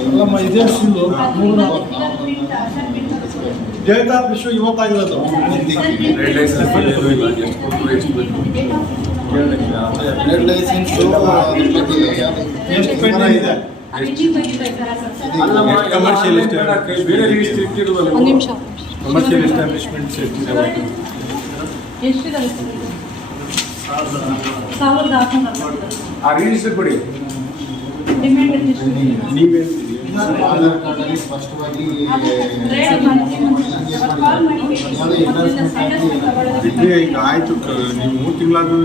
ಅಲ್ಲಮ್ಮ ಇದೇ ಸುಳ್ಳು ಅದು ಮೂರು ಇವಾಗ ಇವಾಗ print, ಅರ್ಜೆಂಟ್ print ಮಾಡಿಸ್ಬೇಕು. ಡೇಟ್ ಆಫ್ ಇಶ್ಯೂ ಇವತ್ತಾಗಿರೋದು ಎಷ್ಟು ಪೆಂಡಿಂಗ್ ಇದೆ ಅದು ಇನ್ನೂ ಬಂದಿದೆ ಸರ್ ಅದು ಕಮರ್ಷಿಯಲ್ ಬೇರೆ ರಿಜಿಸ್ಟ್ರಿ ಇಟ್ಟಿರುವಲ್ಲ ಒಂದು ನಿಮಿಷ ಕಮರ್ಷಿಯಲ್ ಎಸ್ಟಾಬ್ಲಿಷ್ಮೆಂಟ್ಸ್ ಎಷ್ಟಿದೆ ಎಷ್ಟಿದ್ದಾರೆ ಸರ್ ಇದು? ಸಾವಿರದ ಆರುನೂರ ಅರವತ್ತು. ಆ ರಿಜಿಸ್ಟರ್ ಕೊಡಿ ಡಿಮ್ಯಾಂಡ್ ರಿಜಿಸ್ಟರ್ ನೀವೇನು ಆಧಾರ್ ಕಾರ್ಡ್ ಅಲ್ಲಿ ಸ್ಪಷ್ಟವಾಗಿ ಈಗ ಆಯ್ತು ನೀವು ಮೂರು ತಿಂಗಳಾದ್ರೂ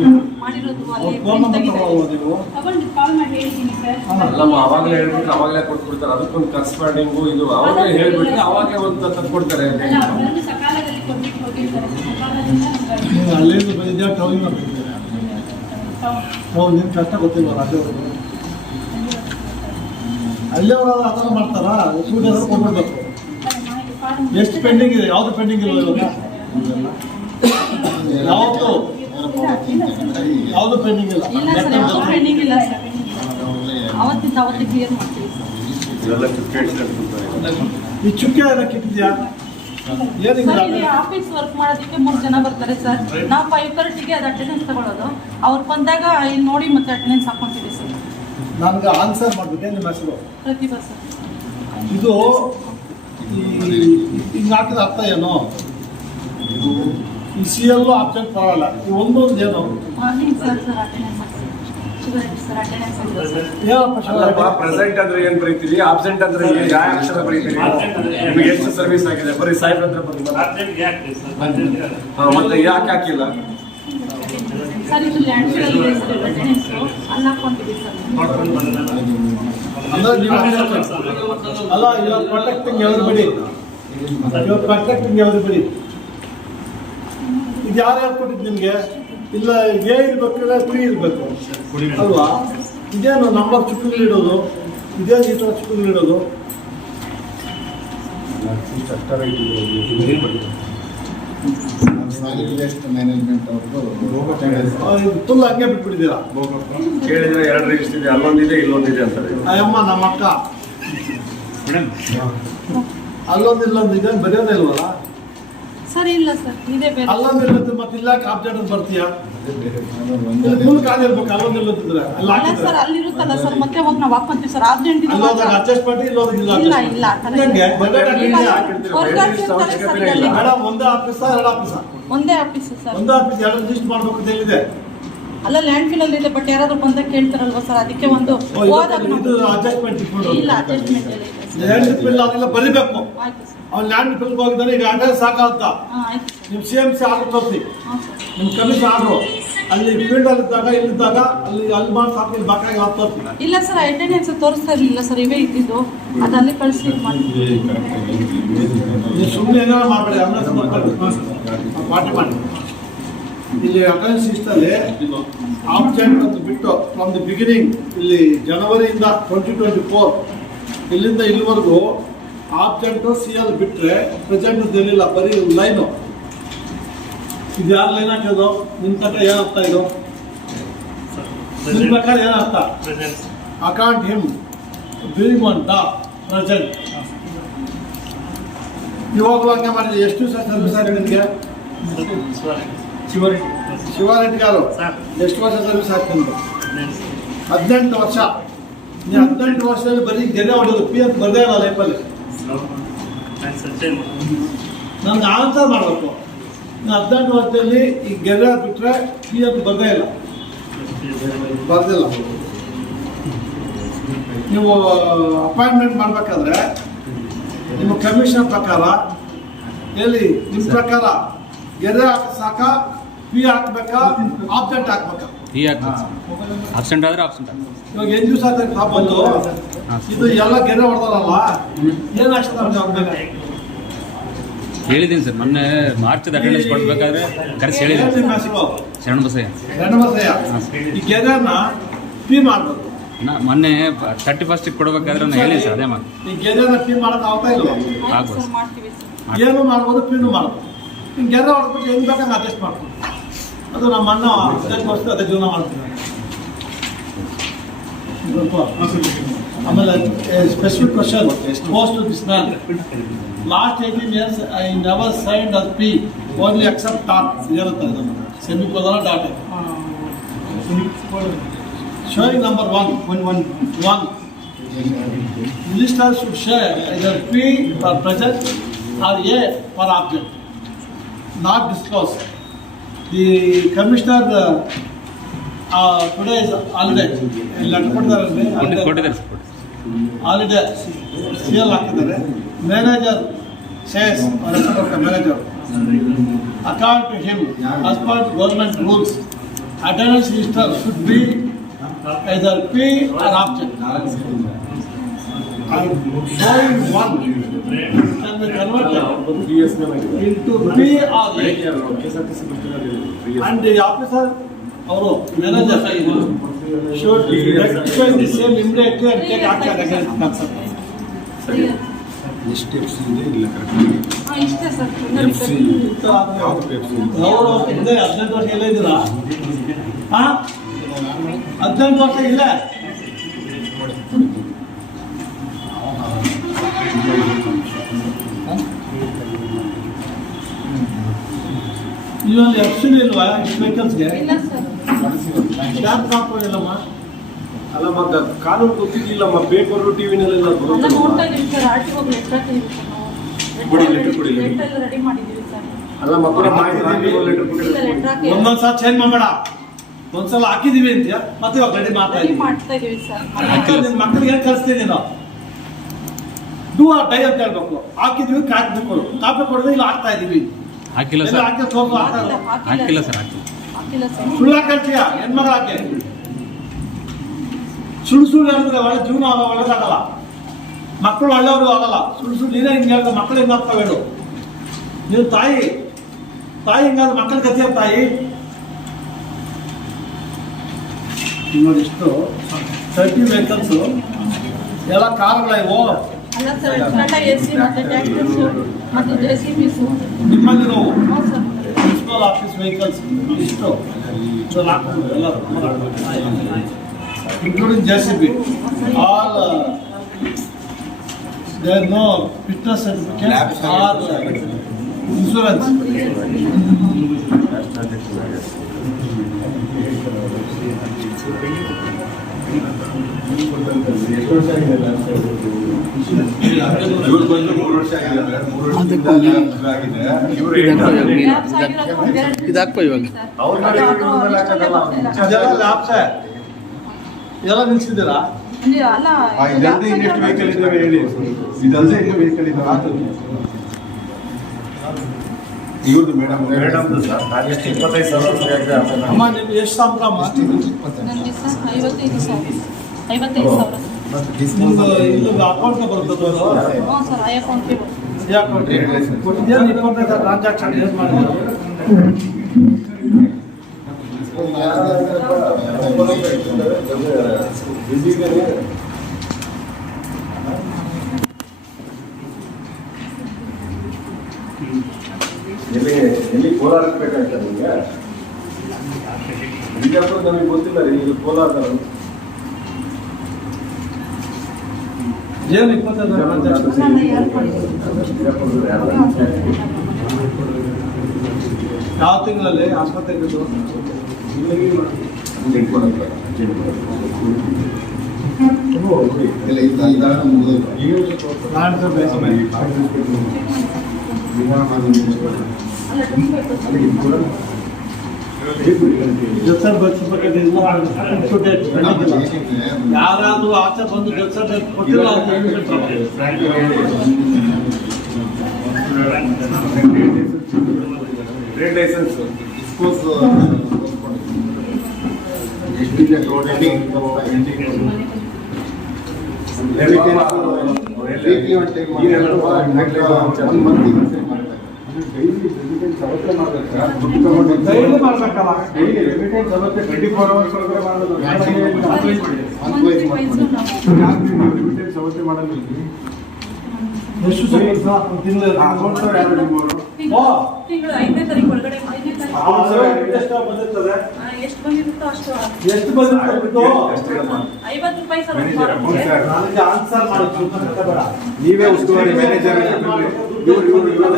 ಅಲ್ಲಮ್ಮ ಅವಾಗಲೇ ಹೇಳ್ಬಿಟ್ಟು ಅವಾಗಲೇ ಕೊಟ್ಬಿಡ್ತಾರೆ. ಅದಕ್ಕೊಂದು ಕರೆಸ್ಪಾಂಡಿಂಗು ಇದು ಅವಾಗಲೇ ಹೇಳ್ಬಿಟ್ರೆ ಅವಾಗೇ ಒಂದು ತಂದ್ಕೊಡ್ತಾರೆ. ಅಲ್ಲಿಂದ ಬಂದಿದ್ದೆ ಟೌನ್ ಮಾಡ್ತಿದ್ದೀರಾ ಟೌನ್ ನಿಮ್ಗೆ ಕಷ್ಟ ಗೊತ್ತಿಲ್ಲ ಹೋಗೋದು ಅಲ್ಲೇ ಆ ಥರ ಮಾಡ್ತಾರಾ? ಸೂಟ್ ಕೊಟ್ಬಿಡ್ಬೇಕು. ಎಷ್ಟು ಪೆಂಡಿಂಗ್ ಇದೆ? ಯಾವ್ದು ಪೆಂಡಿಂಗ್ ಇಲ್ಲ ಇವಾಗ? ಯಾವತ್ತು ಯಾವ್ದು ಪೆಂಡಿಂಗ್ ಇಲ್ಲ? ಇಲ್ಲ ಸರ್ ಯಾವ ಪೆಂಡಿಂಗ್ ಇಲ್ಲ ಸರ್. ಅವತ್ತಿಂದ ಅವತ್ತಿಗೆ ಕ್ಲಿಯರ್ ಮಾಡ್ತೀವಿ ಈ ಚುಕ್ಕೆ ಇಲ್ಲಿ? ಆಫೀಸ್ ವರ್ಕ್ ಮಾಡೋದಕ್ಕೆ ಮೂರು ಜನ ಬರ್ತಾರೆ ಸರ್. ನಾವು ಫೈವ್ ತರ್ಟಿಗೆ ಅದು ಅಟೆಂಡೆನ್ಸ್ ತಗೊಳ್ಳೋದು ಅವ್ರು ಬಂದಾಗ ಇಲ್ಲಿ ನೋಡಿ ಮತ್ತೆ ಅಟೆಂಡೆನ್ಸ್ ಹಾಕೊಂತೀವಿ ಸರ್. ನನ್ಗೆ ಆನ್ಸರ್ ಮಾಡ್ಬೇಕು ನಿಮ್ಮ ಹೆಸರು. ಇದು ಈಗ ಹಿಂಗೆ ಹಾಕಿದ ಅರ್ಥ ಏನು? ಈ ಸಿ ಎಲ್ಲು ಆಬ್ಜೆಕ್ಟ್ ಬರಲ್ಲ. ಈ ಒಂದೊಂದು ಏನು? ಪ್ರೆಸೆಂಟ್ ಅಂದ್ರೆ ಏನ್ ಬರೀತೀರಿ? ಆಬ್ಸೆಂಟ್ ಅಂದ್ರೆ ಏನ್? ಯಾವ ಅಕ್ಷರ ಬರೀತೀರಿ? ನಿಮ್ಗೆ ಎಷ್ಟು ಸರ್ವಿಸ್ ಆಗಿದೆ? ಬರೀ ಸಾಹೇಬ್ರ ಹತ್ರ ಬಂದು ಹಾ, ಮತ್ತೆ ಯಾಕೆ ಹಾಕಿಲ್ಲ? ಸರ್ ಇದು ಲ್ಯಾಂಡ್ ಫೀಲ್ ಇದೆ ಸರ್ ಅಟೆಂಡೆನ್ಸ್ ಅಲ್ಲಿ ಹಾಕೊಂತೀವಿ ಸರ್ ಅಲ್ಲ ಆರ್ ಪ್ರೊಟೆಕ್ಟಿಂಗ್ ಎವ್ರಿಬಡಿ ಬಿಡಿ? ಆರ್ ಪ್ರೊಟೆಕ್ಟಿಂಗ್ ಎವ್ರಿಬಡಿ ಇದು ಯಾರು ಹೇಳ್ಕೊಟ್ಟಿದ್ದು ನಿಮಗೆ? ಇಲ್ಲ ಎ ಇರ್ಬೇಕು ಇಲ್ಲ ತ್ರೀ ಇರಬೇಕು? ಅಲ್ವಾ? ಇದೇನು ನಂಬರ್ ಚುಕ್ಕುಗಳು ಇಡೋದು? ಇದೇನು ಈ ಥರ ಚುಕ್ಕುಗಳು ಇಡೋದು? ಸಾಲಿಡ್ ವೇಸ್ಟ್ ಮ್ಯಾನೇಜ್ಮೆಂಟ್ ಅವ್ರದ್ದು ಫುಲ್ ಹಂಗೆ ಬಿಟ್ಬಿಟ್ಟಿದ್ದೀರಾ? ಕೇಳಿದ್ರೆ ಎರಡು ರಿಜಿಸ್ಟರ್ ಇದೆ ಅಲ್ಲೊಂದಿದೆ ಇಲ್ಲೊಂದಿದೆ ಅಂತಾರೆ ಅಯ್ಯಮ್ಮ ನಮ್ಮ ಅಕ್ಕ. ಅಲ್ಲೊಂದು ಇಲ್ಲೊಂದು ಇದೆ ಬರೆಯೋದೇ ಇಲ್ವಲ್ಲ? ಸರ್ ಇಲ್ಲ ಸರ್ ಇದೇ ಬೇರೆ. ಅಲ್ಲೊಂದು ಮತ್ತೆ ಇಲ್ಲ ಬರ್ತೀಯಾ? ಇಲ್ಲಿ ಖಾಲಿ ಇರ್ಬೇಕು ಅಲ್ಲೊಂದು ಇಲ್ಲೊಂದಿದ್ರೆ ಅಲ್ಲಿ ಅಲ್ಲ ಸರ್ ಅಲ್ಲಿರುತ್ತಲ್ಲ ಸರ್ ಮತ್ತೆ ಹೋಗಿ ನಾವು ಹಾಕೊಂತೀವಿ ಸರ್ ಅರ್ಜೆಂಟ್ ಹೋದಾಗ ಅಡ್ಜಸ್ಟ್ ಮಾಡಿ ಇಲ್ಲ ಇಲ್ಲ ಇಲ್ಲ? ಇಲ್ಲ. ಇಲ್ಲ, ಇಲ್ಲ. ಸರ್ ಇಲ್ಲಿ. ಒಂದೇ ಆಫೀಸಾ ಎರಡು ಆಫೀಸಾ? ಒಂದೇ ಆಫೀಸ್ ಸರ್. ಒಂದೇ ಆಫೀಸ್ ಎರಡು ರಿಜಿಸ್ಟರ್ ಮಾಡಬೇಕು ಅಂತ ಹೇಳಿದೆ ಅಲ್ಲ ಲ್ಯಾಂಡ್ ಫಿಲ್ ಅಲ್ಲಿ ಇದೆ ಬಟ್ ಯಾರಾದ್ರೂ ಬಂದ ಕೇಳ್ತಾರಲ್ವಾ ಸರ್? ಅದಕ್ಕೆ ಒಂದು ಹೋದಾಗ ಇದು ಅಡ್ಜಸ್ಟ್ಮೆಂಟ್ ಇಟ್ಕೊಂಡು ಇಲ್ಲ ಅಡ್ಜಸ್ಟ್ಮೆಂಟ್ ಎಲ್ಲ ಇದೆ ಸರ್. ಲ್ಯಾಂಡ್ ಫಿಲ್ ಅದೆಲ್ಲ ಬರಿಬೇಕು. ಆಯ್ತು ಸರ್. ಅವ್ನು ಲ್ಯಾಂಡ್ ಬಿಲ್ ಹೋಗಿದ್ದಾನೆ ಈಗ ಅಡ್ರೆಸ್ ಸಾಕಾಗುತ್ತಾ? ಹಾಂ ಆಯ್ತು ಸರ್. ನಿಮ್ಮ ಸಿ ಎಂ ಸಿ ಆರ್ಡರ್ ತೋರಿಸಿ. ಹಾಂ ಸರ್. ನಿಮ್ಮ ಕಮಿಷನ್ ಆರ್ಡ್ರು ಅಲ್ಲಿ ಫೀಲ್ಡ್ ಅಲ್ಲಿ ಇದ್ದಾಗ ಇಲ್ಲಿದ್ದಾಗ ಅಲ್ಲಿ ಅಲ್ಲಿ ಮಾಡಿ ಸಾಕು ಇಲ್ಲಿ ಬಾಕಾಗಿ ಇಲ್ಲ ಸರ್ ಅಟೆಂಡೆನ್ಸ್ ತೋರಿಸ್ತಾ ಇರಲಿಲ್ಲ ಸರ್ ಇವೇ ಇದ್ದಿದ್ದು. ಅದು ಅಲ್ಲಿ ಕಳಿಸಿ ನೀವು ಸುಮ್ಮನೆ ಏನಾರ ಮಾಡಬೇಡಿ ಅನ್ನ ಪಾಠ ಮಾಡಿ. ಇಲ್ಲಿ ಅಟೆಂಡೆನ್ಸ್ ಲಿಸ್ಟಲ್ಲಿ ಆಬ್ಸೆಂಟ್ ಅಂತ ಬಿಟ್ಟು ಫ್ರಮ್ ದಿ ಬಿಗಿನಿಂಗ್ ಇಲ್ಲಿ ಜನವರಿಯಿಂದ ಟ್ವೆಂಟಿ ಟ್ವೆಂಟಿ ಫೋರ್ ಇಲ್ಲಿಂದ ಇಲ್ಲಿವರೆಗೂ ಆಬ್ಸೆಂಟು ಸಿ ಎಲ್ ಬಿಟ್ಟರೆ ಪ್ರೆಸೆಂಟ್ ಇರಲಿಲ್ಲ ಬರೀ ಲೈನು ಇದು ಯಾರು ಲೈನ್ ಹಾಕೋದು ನಿಮ್ಮ ಪ್ರಕಾರ ಅರ್ಥ ಇದು? ನಿಮ್ಮ ಪ್ರಕಾರ ಏನರ್ಥ account him on the present ಇವಾಗಲೂ ಹಂಗೆ ಮಾಡಿದ್ರೆ ಎಷ್ಟು ದಿವಸ ಸರ್ವಿಸ್ ಆಗಿದೆ ನಿಮಗೆ? ಶಿವರೆಡ್ಡಿ ಶಿವಾರೆಡ್ಡಿ ಗಾರು ಎಷ್ಟು ವರ್ಷ ಸರ್ವಿಸ್ ಆಗ್ತದೆ? ಹದಿನೆಂಟು ವರ್ಷ. ನೀವು ಹದಿನೆಂಟು ವರ್ಷದಲ್ಲಿ ಬರೀ ಗೆರೆ ಹೊಡೆದು ಪಿ ಅಂತ ಬರದೇ ಇಲ್ಲ ಲೈಫಲ್ಲಿ ನನ್ಗೆ ಆನ್ಸರ್ ಮಾಡಬೇಕು. ಹದಿನೆಂಟು ವರ್ಷದಲ್ಲಿ ಈ ಗೆರೆ ಬಿಟ್ಟರೆ ಪಿ ಅಂತ ಬರದೇ ಇಲ್ಲ. ಬರ್ದಿಲ್ಲ. ನೀವು ಅಪಾಯಿಂಟ್ಮೆಂಟ್ ಮಾಡಬೇಕಾದ್ರೆ ನಿಮ್ಮ ಕಮಿಷನ್ ಪ್ರಕಾರ ಎಲ್ಲಿ? ನಿಮ್ಮ ಪ್ರಕಾರ ಗೆರೆ ಹಾಕಿ ಸಾಕ? ಪಿ ಹಾಕ್ಬೇಕಾ? ಆಬ್ಸೆಂಟ್ ಹಾಕ್ಬೇಕಾ? ಆಬ್ಸೆಂಟ್ ಆದರೆ ಆಬ್ಸೆಂಟ್ ಇವಾಗ ಎಂಟು ದಿವಸ ನಾವು ಬಂದು ಇದು ಎಲ್ಲ ಗೆರೆ ಹೊಡೆದಾರಲ್ಲ ಏನು ಮೇಲೆ ಹೇಳಿದ್ದೀನಿ ಸರ್. ಮೊನ್ನೆ ಮಾರ್ಚ್ ಅಟೆಂಡೆನ್ಸ್ ಕೊಡಬೇಕಾದ್ರೆ ಕರೆಸಿ ಹೇಳಿದ್ದೀನಿ. ಶರಣ ಬಸಯ್ಯ. ನಾ ಮೊನ್ನೆ ತರ್ಟಿ ಫಸ್ಟಿಗೆ ಕೊಡಬೇಕಾದ್ರೆ ನಾನು ಹೇಳಿ ಸರ್ ಅದೇ ಆಗ್ಬೋದು. ಮಾಡ್ತೀವಿ ಸರ್. ಏನು ಮಾಡ್ಬೋದು ಮಾಡ್ಬೋದು. ಹಿಂಗೆ ಗೆರೆ ಹೊಡೆದ್ಬಿಟ್ಟು ಹೆಂಗ್ ಬೇಕಂಗೆ ಅಡ್ಜಸ್ಟ್ ಮಾಡ್ಬೋದು. ಅದು ನಮ್ಮ ಅಣ್ಣ ಅದೇ ಜೀವನ ಮಾಡ್ತೀನಿ ಆಮೇಲೆ specific question post this man last eighteen years I never signed us P only accept taught ಇರುತ್ತೆ semicolon dot showing number one one one one Minister should share either P for present or A for object, not disclose. The commissioner, uh, uh, today is holiday, letter ಕೊಟ್ಟಿದ್ದಾರಲ್ರಿ ಕೊಟ್ಟು Holiday. ಕೊಟ್ಟಿದ್ದಾರೆ sir ಕೊಟ್ಟು holiday C L ಹಾಕಿದ್ದಾರೆ manager says manager accord to him as per government rules attendance register should be either P R object showing one can be converted three years into P or A. K S R T C three And the officer, ಅವರು manager should rectify the same immediately and take action against concern. ಎಷ್ಟು F C ಇದೆ ಇಲ್ಲ correct sir ಅವರು ಹಿಂದೆ ಹದಿನೆಂಟು ವರ್ಷ ಎಲ್ಲ ಇದ್ದೀರಾ? ಹಾ? ಹದಿನೆಂಟು ವರ್ಷ ಇಲ್ಲ? ಇವನ್ ಎಫ್ ಸಿ ಇಲ್ವಾ? ವೆಹಿಕಲ್ಸ್ಗೆ ಇಲ್ಲ ಸರ್ ಯಾಕೆ ಕಾಪಾಡಿಲ್ಲಮ್ಮ ಅಲ್ಲ ಮತ್ತೆ ಕಾನೂನು ಗೊತ್ತಿದ್ದಿಲ್ಲಮ್ಮ ಪೇಪರ್ ಟಿವಿನಲ್ಲೆಲ್ಲ ಲೆಟರ್ ಕೊಡಿ, ಕೊಡಿ, ಅಲ್ಲ ಮಕ್ಕಳ ಮಾಹಿತಿ ಒಂದೊಂದ್ಸಲ ಚೇಂಜ್ ಮಾಡಬೇಡ. ಒಂದ್ಸಲ ಹಾಕಿದೀವಿ ಅಂತೀಯ? ಮತ್ತೆ ಇವಾಗ ರೆಡಿ ಮಾಡ್ತಾ ಇದೀವಿ. ಮಕ್ಕಳಿಗೆ ಏನು ಕಲಿಸ್ತೀನಿ ನಾವು ಡೂ ಆರ್ ಡೈ ಅಂತ ಹೇಳ್ಬೇಕು. ಹಾಕಿದ್ವಿ ಕಾಪಿ ಕೊಡು ಕಾಪಿ ಕೊಡದೆ ಇಲ್ಲ ಹಾಕ್ತಾ ಇದೀವಿ. ಹಾಕಿಲ್ಲ ಸರ್. ಹಾಕಿಲ್ಲ ಇಲ್ಲ. ಸರ್ ಹಾಕಿಲ್ಲ. ಸುಳ್ಳು ಹಾಕಲ್ತೀಯ ಹೆಣ್ಮಗ ಹಾಕಿ ಸುಳ್ಳು ಸುಳ್ಳು ಹೇಳಿದ್ರೆ ಒಳ್ಳೆ ಜೀವನ ಒಳ್ಳೇದಾಗಲ್ಲ. ಮಕ್ಕಳು ಒಳ್ಳೆಯವರು ಆಗಲ್ಲ. ಸುಳ್ಳು ಸುಳ್ಳು ನೀನೇ ಹಿಂಗೆ ಹೇಳಿದ್ರೆ ಮಕ್ಕಳು ಹಿಂಗಾಗ್ತಾವೆ ಹೇಳು ನೀವು ತಾಯಿ ತಾಯಿ ಹಿಂಗಾದ್ರೆ ಮಕ್ಕಳ ಕಥೆಯ ತಾಯಿ? ನೋಡಿಷ್ಟು ಸರ್ಟಿ ವೆಹಿಕಲ್ಸು. ಎಲ್ಲ ಕಾರ್ಗಳ ಬೀಸು. ಅಲ್ಲ ಸರ್ ಟಾಟಾ ಎ ಸಿ ಮತ್ತು ಟ್ಯಾಕ್ಟರ್ಸು ಮತ್ತು ಜೆ ಸಿ ಬಿಸು ನಿಮ್ಮಲ್ಲಿ ನಾವು ಹ್ಞೂ ಸರ್ ಮುನ್ಸಿಪಲ್ ಆಫೀಸ್ ವೆಹಿಕಲ್ಸ್ ಇಷ್ಟು ಇದ್ರಲ್ಲಿ ಹಾಕ್ಕೊಂಡು ಎಲ್ಲರೂ ಇವ್ರು ಬಂದು ಮೂರು ವರ್ಷ ಆಗಿದೆ ಮೂರು ವರ್ಷ ಆಗಿದೆ ಇವಾಗ. ಸರ್. ಅವ್ರ ಮೇಲೆ ಅದು ಇವ್ರ ಮೇಲೆ ಹಾಕಲ್ಲ. ಇದೆಲ್ಲ ಲ್ಯಾಬ್ಸ್ ಎಲ್ಲ ನಿಲ್ಸಿದ್ದೀರಾ ಇದಲ್ಲದೆ ಇನ್ನೆಷ್ಟು ವೆಹಿಕಲ್ ಇದ್ದಾವೆ ಹೇಳಿ ವೆಹಿಕಲ್ ಇವ್ರದ್ದು ಮೇಡಮ್ ಮೇಡಮ್ ಸರ್ ನಾನೆಷ್ಟು ಇಪ್ಪತ್ತೈದು ಸಾವಿರ ರೂಪಾಯಿ ಆಗಿದೆ ಆಮೇಲೆ ಅಮ್ಮ ನಿಮ್ಗೆ ಎಷ್ಟು ಸಂಭ್ರಮ ನನಗೆ ಸರ್ ಐವತ್ತೈದು ಸಾವಿರ. ಐವತ್ತೈದು ಸಾವಿರ. ನಿಮ್ದು ಇಲ್ಲಿಂದ ಅಕೌಂಟ್ಗೆ ಬರ್ತದೆ ಅದು? ಹ್ಞೂ ಸರ್ ಐ ಅಕೌಂಟ್ಗೆ ಬರ್ತದೆ ಯಾಕೆ ಏನು ಇಪ್ಪತ್ತೈದು ಟ್ರಾನ್ಸಾಕ್ಷನ್ ಏನು ಮಾಡಿದ್ರು ಎಲ್ಲಿ ಎಲ್ಲಿ ಕೋಲಾರ ಬೇಕಾಯ್ತಾ ನಿಮಗೆ ಬಿಜಾಪುರ ನಮಗೆ ಗೊತ್ತಿಲ್ಲ ರೀ ಇಲ್ಲಿ ಕೋಲಾರ ಏನು ಇಪ್ಪತ್ತೈದು ಯಾವ ತಿಂಗಳಲ್ಲಿ ಆಸ್ಪತ್ರೆಗೆ ಇಲ್ಲ ಇಲ್ಲ ಇದಾಗ ಮುಗಿದೋಯ್ತು ಯಾರಾದ್ರೂ ಆಚೆ ಬಂದು ಜೊತೆ ಡೈಲಿ ವೀಕ್ಲಿ ಒಂದು ಟೈಮ್ ಒನ್ ಮಂತ್ ಡೈಲಿ ಮಾಡ್ಬೇಕಲ್ಲ? ಡೈಲಿ ರೆಮಿಟೆನ್ಸ್ ಅವತ್ತೆ ಟ್ವೆಂಟಿ ಫೋರ್ ಅವರ್ಸ್ ಒಳಗಡೆ ಮಾಡೋದು. ಮಂತ್ಲಿ ವೈಸು ನಾವು ರೆಮಿಟೆನ್ಸ್ ಅವತ್ತೆ ಮಾಡೋದು? ಎಷ್ಟು ಐದನೇ ತಾರೀಕು ಒಳಗಡೆ ತಾರೀಕು ಬಂದಿರ್ತದೆ ಎಷ್ಟು ಬಂದಿರುತ್ತೋ ಅಷ್ಟು ಎಷ್ಟು ಬಂದಿರ್ತದೆ ಐವತ್ತು ರೂಪಾಯಿ ಸರ್ ನನಗೆ ಆನ್ಸರ್ ಮಾಡಿ ಬೇಡ ನೀವೇ ಉಸ್ತುವಾರಿ ಮ್ಯಾನೇಜರ್ ಇವ್ರು ಇವ್ರು ಇವ್ರು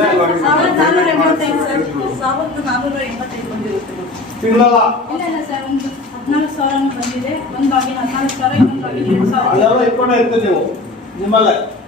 ಸರ್ ಸಾವಿರದ ನಾನ್ನೂರ ಎಂಬತ್ತೈದು ಬಂದಿರುತ್ತೆ ತಿಂಗಳಲ್ಲ ಇಲ್ಲ ಸರ್ ಒಂದು ಹದಿನಾಲ್ಕು ಸಾವಿರ ಬಂದಿದೆ ಒಂದು ಬಾಗಿ ಹದಿನಾಲ್ಕು ಸಾವಿರ ಇನ್ನೊಂದು ಸಾವಿರ ಇರ್ತದೆ ನೀವು ನಿಮ್ಮಲ್ಲೇ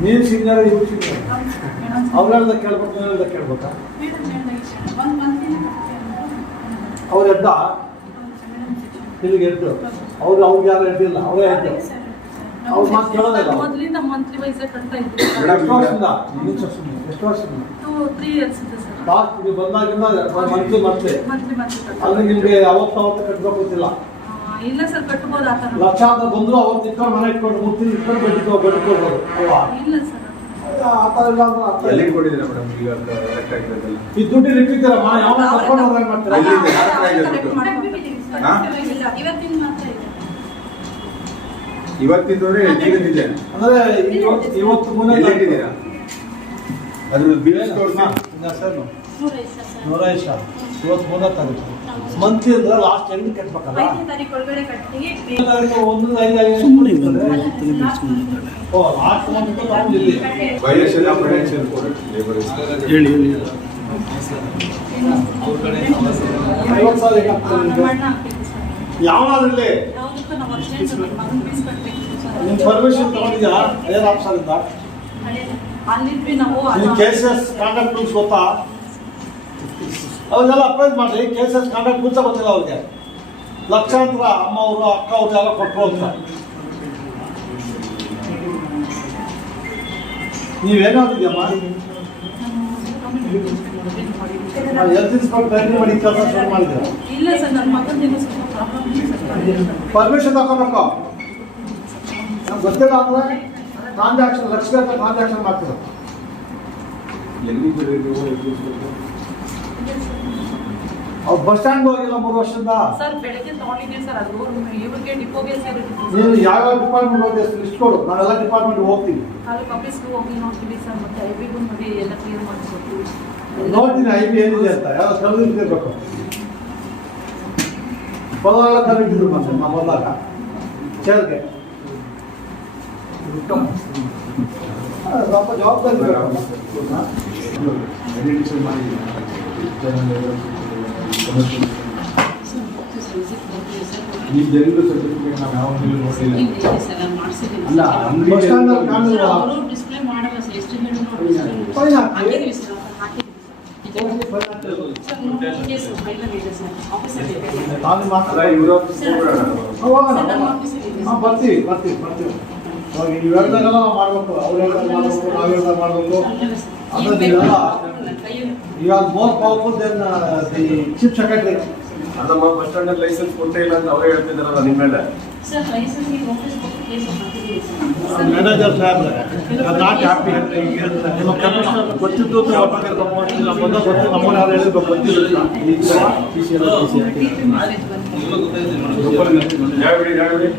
ನೀನು ಸಿಗ್ನಲ್ ಇವ್ರು ಸೀನಿಯರ್ ಅವ್ರು ಹೇಳ್ದ ಕೇಳ್ಬೇಕು ನೀವು ಹೇಳ್ದ ಕೇಳ್ಬೇಕಾ ಅವ್ರ ಎದ್ದ? ಇಲ್ಲಿಗೆ ಎದ್ದು? ಅವ್ರು ಅವ್ರಿಗೆ ಯಾರು ಎದ್ದಿಲ್ಲ? ಅವರೇ ಎದ್ದು. ಅವ್ರು ಮಾತು ಕೇಳೋದಿಲ್ಲ ಅವ್ರು. ಮೊದಲಿಂದ ಮಂತ್ಲಿ ವೈಸ್ ಕಟ್ತಾ ಎಷ್ಟು ವರ್ಷದಿಂದ? ಎಷ್ಟು ವರ್ಷದಿಂದ? ಎಷ್ಟು ವರ್ಷದಿಂದ? ಟೂ ತ್ರೀ ಇಯರ್ಸ್ ಇದೆ ಸರ್. ಲಾಸ್ಟ್ ನೀವು ಬಂದಾಗಿಂದ ಮಂತ್ಲಿ ಮತ್ತೆ ಅಲ್ಲಿ ನಿಮ್ಗೆ ಅವತ್ತು ಅವತ್ತು ಕಟ್ಬೇಕು ಇಲ್ಲ ಸರ್ ಕಟ್ಬೋದು ಆ ಥರ. ಲಕ್ಷಾಂತರ ಬಂದ್ರು ಅವತ್ತು ಇಟ್ಕೊಂಡು ಮನೆ ಇಟ್ಕೊಂಡು ಮುತ್ತಿ ಇಟ್ಕೊಂಡು ಅಲ್ವಾ? ಇಲ್ಲ ಸರ್. ಆ ಥರ ಇಲ್ಲ ಅಂದ್ರೆ ಅರ್ಥ ಇಲ್ಲ. ಎಲ್ಲಿ ಕೊಟ್ಟಿದ್ದೀರಾ ಮೇಡಮ್ ಈಗ ಕರೆಕ್ಟ್ ಆಗಿರೋದಲ್ಲ ಈ ದುಡ್ಡು ಇಟ್ಟಿದ್ದೀರಮ್ಮ ಯಾವ ಕರ್ಕೊಂಡು ಹೋದ್ರೆ ಏನ್ ಮಾಡ್ತೀರಾ? ಎಲ್ಲಿದೆ? ಯಾರ್ ಹತ್ರ ಇದೆ ದುಡ್ಡು? ಹಾ? ಇವತ್ತಿನ ಮಾತ್ರ ಇದೆ. ಇವತ್ತಿದ್ದವರೆ ಅಂದ್ರೆ ಇವತ್ತು ಇವತ್ತು ಮುಂದೆ. ಅದ್ರ ಬಿಲ್ ತೋರಿಸಿ. ನೂರ ಎಷ್ಟು ಸರ್ ನೂರ ಐದು ಇವತ್ತು ಮೂರನೇ ತಾರೀಕು. ಮಂತ್ಲಿ ಅಂದ್ರೆ ಲಾಸ್ಟ್ ಎಂಡ್ ಕಟ್ಬೇಕಲ್ಲ? ಒಂದು ಐದು ಐದು ಓ ಲಾಸ್ಟ್ ಮಂತ್ ನಾವು ಇಲ್ಲಿ ಫೈನಾನ್ಷಿಯಲ್ ಕೋಡ್ ಲೇಬರ್ ಹೇಳಿ ಹೇಳಿ. ಐವತ್ತು ಸಾವಿರ ಈಗ ಆಗ್ತದೆ ನಿಮ್ಗೆ. ಮಣ್ಣ ಹಾಕ್ಬೇಕು ಸರ್. ಯಾವನಾದ್ರಲ್ಲಿ ಯಾವುದಕ್ಕೂ ನಾವು ಅರ್ಜೆಂಟ್ ನನ್ನ ಮಗನ ಫೀಸ್ ಕಟ್ಟಬೇಕು ನಿಮ್ ಸರ್ ಪರ್ಮಿಷನ್ ತಗೊಂಡಿದ್ಯಾ ನಾವು ನಿಮ್ ಕೇಸಸ್ ಕಾಂಟ್ಯಾಕ್ಟ್ ಗೊತ್ತಾ? ಅವ್ರಿಗೆಲ್ಲ ಅಪ್ರೈಸ್ ಮಾಡಿ ಕೇಸಸ್ ಕಾಂಟ್ರಾಕ್ಟ್ ರೂಲ್ಸ್ ಗೊತ್ತಿಲ್ಲ ಅವ್ರಿಗೆ. ಲಕ್ಷಾಂತರ ಅಮ್ಮ ಅವರು ಅಕ್ಕ ಅವ್ರು ಎಲ್ಲ ಕೊಟ್ಟರು ಅಂತ ನೀವೇನಾಗಿದ್ಯಮ್ಮ ಹೆಲ್ತ್ ಇನ್ಸ್ಪೆಕ್ಟರ್ ಮಾಡಿ ಕೆಲಸ ಶುರು ಮಾಡಿದ್ರೆ ಪರ್ಮಿಷನ್ ತಗೋಬೇಕು? ನಮ್ಗೆ ಗೊತ್ತಿಲ್ಲ ಅಂದ್ರೆ ಟ್ರಾನ್ಸಾಕ್ಷನ್ ಲಕ್ಷ ಟ್ರಾನ್ಸಾಕ್ಷನ್ ಮಾಡ್ತೀರ? ಅವ್ರು ಬಸ್ ಸ್ಟ್ಯಾಂಡ್ ಹೋಗಿಲ್ಲ ಮೂರು ವರ್ಷದಿಂದ. ಸರ್ ಬೆಳಗ್ಗೆ ತಗೊಂಡಿದ್ದೀನಿ ಸರ್ ಅದು ಇವ್ರಿಗೆ ಡಿಪೋಗೆ ಸೇರಿದ್ದು ನೀನು ಯಾವ ಡಿಪಾರ್ಟ್ಮೆಂಟ್ ಹೋಗಿ ಲಿಸ್ಟ್ ಕೊಡು. ನಾವೆಲ್ಲ ಡಿಪಾರ್ಟ್ಮೆಂಟ್ ಹೋಗ್ತೀವಿ. ತಾಲೂಕು ಆಫೀಸ್ಗೆ ಹೋಗಿ ನೋಡ್ತೀವಿ ಸರ್ ಮತ್ತೆ ಐ ಬಿಗೂ ನೋಡಿ ಎಲ್ಲ ಕ್ಲಿಯರ್ ಮಾಡಿಸ್ಕೊಡ್ತೀವಿ ನೋಡ್ತೀನಿ ಐ ಬಿ ಏನಿದೆ ಅಂತ. ಯಾವ ಕಲ್ಲಿರ್ಬೇಕು ಪದವೆಲ್ಲ ಕಲ್ಲಿಟ್ಟಿದ್ರು ಮತ್ತೆ ನಾವು ಬಂದಾಗ ಚೇರ್ಗೆ. ಸ್ವಲ್ಪ ಜವಾಬ್ದಾರಿ ಬೇಕಲ್ಲ. ಸರ್ಟಿಫಿಕೇಟ್ ನಾವು ಯಾವ ಅಲ್ಲ ಅಲ್ಲಿ ಕಾಣಿಲ್ವಾ? ಡಿಸ್ಪ್ಲೇ ಮಾಡಲ್ಲ ಸರ್ ಎಷ್ಟು ಆಫೀಸಲ್ಲಿ ಬರ್ತೀವಿ ಬರ್ತೀವಿ ಬರ್ತೀವಿ ಹೋಗಿ ನೀವು ಹೇಳ್ದಾಗೆಲ್ಲ ಮಾಡ್ಬೇಕು ಅವ್ರು ಮಾಡ್ಬೇಕು ನಾವು ಹೇಳ್ದಾಗ ಮಾಡ್ಬೇಕು ನೀವೆಲ್ಲ ಇವಾಗ more powerful than the chief secretary Adamya bus stand ಅಲ್ಲಿ ಲೈಸೆನ್ಸ್ ಕೊಟ್ಟೇ ಇಲ್ಲ ಅಂತ ಅವರೇ ಹೇಳ್ತಿದ್ದಾರಲ್ಲ ನಿಮ್ಮ ಮೇಲೆ ಮ್ಯಾನೇಜರ್ ಸಾಹೇಬ್ರೆ ನಾಟ್ ಹ್ಯಾಪಿ ನಿಮ್ಮ ಕಮಿಷನರ್ ಗೊತ್ತಿದ್ದು ಗೊತ್ತು ನಮ್ಮನ್ನ ಯಾರು ಹೇಳಿದ್ರು ಬಿಡಿ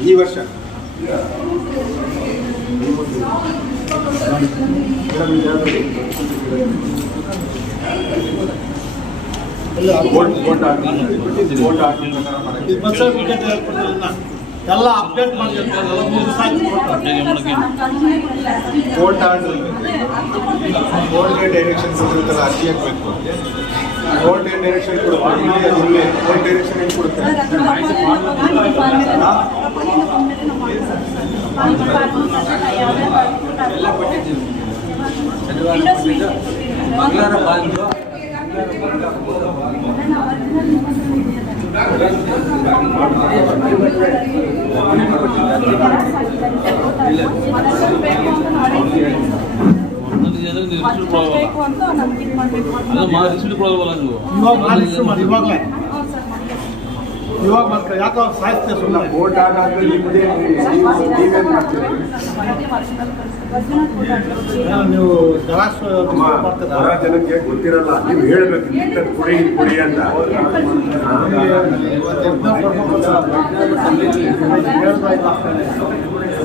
ಈ ವರ್ಷ ವೋಟ್ ವೋಟ್ ಹಾಕಿ ವೋಟ್ ಹಾಕಿ ಪ್ರಕಾರ ಮಾಡಕ್ಕೆ. ಬಸ್ ಸರ್ಟಿಫಿಕೇಟ್ ಹೇಳ್ಕೊಟ್ಟಿಲ್ಲ ಎಲ್ಲ ಅಪ್ಡೇಟ್ ಮಾಡಿರ್ತಾರೆ ಎಲ್ಲ ಮೂರು ದಿವಸ ಆಯ್ತು ಕೋರ್ಟ್ ಆರ್ಡರ್ ಕೋರ್ಟ್ಗೆ ಡೈರೆಕ್ಷನ್ಸ್ ಇರುತ್ತಲ್ಲ ಅರ್ಜಿ ಹಾಕ್ಬೇಕು ಕೋರ್ಟ್ ಏನ್ ಡೈರೆಕ್ಷನ್ ಕೊಡುತ್ತೆ ಇಲ್ಲಿ ಅದು ಇಲ್ಲೇ ಕೋರ್ಟ್ ಡೈರೆಕ್ಷನ್ ಏನು ಕೊಡುತ್ತೆ ಬೇಕು ಅಂತ ನಮ್ಗೆ ಇದು ಮಾಡಬೇಕು ಇವಾಗ ಇವಾಗಲೇ. ಯಾಕೆ ಸುಮ್ಮನೆ ನಿಮ್ಮದೇ ನೀವೇನ್ ಮಾಡ್ತೀರಿ ನೀವು ಬರೋ ಜನಕ್ಕೆ ಗೊತ್ತಿರಲ್ಲ. ನೀವು ಹೇಳ್ಬೇಕು ಇಂಥ ಕೊಡಿ ಅಂತ ಕೊಡಿ ಅಂತ.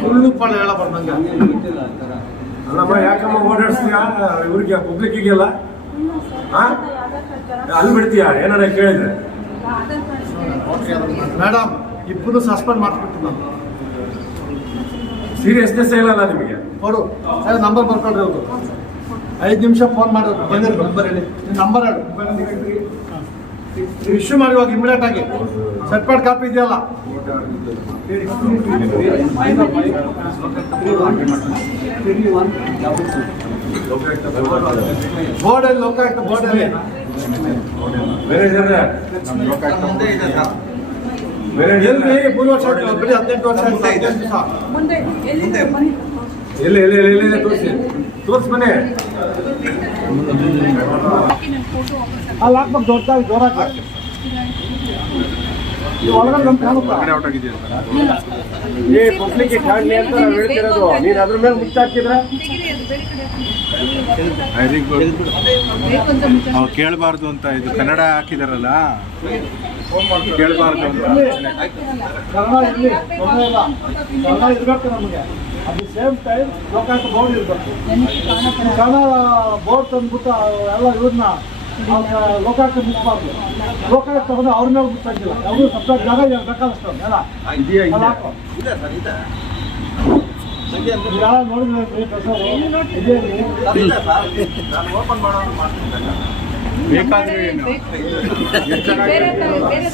ಸುಳ್ಳು ಪಳ ಹೇಳ ಬಂದಂಗೆ ಅಲ್ಲಮ್ಮ ಯಾಕಮ್ಮ ಓಡಾಡಿಸ್ತೀಯಾ? ಇವ್ರಿಗೆ ಪಬ್ಲಿಕ್ಕಿಗೆಲ್ಲ? ಹಾ ಅಲ್ಲಿ ಬಿಡ್ತೀಯಾ? ಏನಾರ ಕೇಳಿದ್ರೆ. ಮೇಡಮ್ ಇಬ್ಬರು ಸಸ್ಪೆಂಡ್ ಮಾಡಿಸ್ಬಿಟ್ಟು ನಾನು. ಸೀರಿಯಸ್ನೆಸ್ ಇಲ್ಲಲ್ಲ ನಿಮಗೆ? ಕೊಡು. ನಂಬರ್ ಬರ್ಕೊಂಡ್ರಿ ಅವ್ರು ಐದು ನಿಮಿಷ ಫೋನ್ ಮಾಡಿದ್ರು ಬಂದಿರ ನಂಬರ್ ಹೇಳಿ ನಂಬರ್ ಹೇಳು. ಇಶ್ಯೂ ಮಾಡಿ ಇವಾಗ ಇಮಿಡಿಯೇಟ್ ಆಗಿ. ಸರ್ಟಿಫಿಕೇಟ್ ಕಾಪಿ ಇದೆಯಲ್ಲ? ಬೋರ್ಡಲ್ಲಿ ಲೋಕಾಯುಕ್ತ ಬೋರ್ಡಲ್ಲಿ ಬೇರೆ ಎಲ್ಲಿ? ಮೂರು ವರ್ಷ ಬರೀ ಹದಿನೆಂಟು ವರ್ಷ ಎಲ್ಲಿ ಎಲ್ಲಿ ಎಲ್ಲಿ ಎಲ್ಲಿ ಎಲ್ಲಿ ತೋರಿಸಿ. ತೋರ್ಸ್ ಮನೆ. ಅಲ್ಲಿ ಹಾಕ್ಬೇಕು ದೊಡ್ಡದಾಗಿ ಏ ಪಬ್ಲಿಕ್ ಕಾಣಲಿ ಅಂತ ನಾವು ಹೇಳ್ತಿರೋದು. ನೀನು ಅದ್ರ ಮೇಲೆ ಮುಚ್ಚಾಕಿದ್ರೆ ಕೇಳಬಾರ್ದು ಅಂತ ಇದು ಕನ್ನಡ ಹಾಕಿದಾರಲ್ಲ. ಕೇಳಬಾರ್ದು ಅಂತ. ಕನ್ನಡ ಇರಲಿ ತೊಂದರೆ ಇರಬೇಕು ನಮಗೆ. At the same time Lokayukta board ಇರಬೇಕು. ಕನ್ನಡ ಬೋರ್ಡ್ ತಂದ್ಬಿಟ್ಟು ಎಲ್ಲ ಇವ್ರನ್ನ ಲೋಕಾಯುಕ್ತ ಮುಟ್ಬಾರ್ದು. ಲೋಕಾಯುಕ್ತ ಬಂದು ಅವ್ರ ಮೇಲೆ ಮುಟ್ಟಂಗಿಲ್ಲ ಅವರು ಸಪ್ರೇಟ್ ಜಾಗ ಬೇಕಾದಷ್ಟು ಎಲ್ಲ. ಸರ್ ಹಾಕು. ನಾನು ನೋಡಿದ್ರೆ ಮಾಡೋಣ ಮಾಡ್ತೀನಿ ಬೇಕಾದ್ರೆ ಏನು? ಬೇರೆ ಬೇರೆ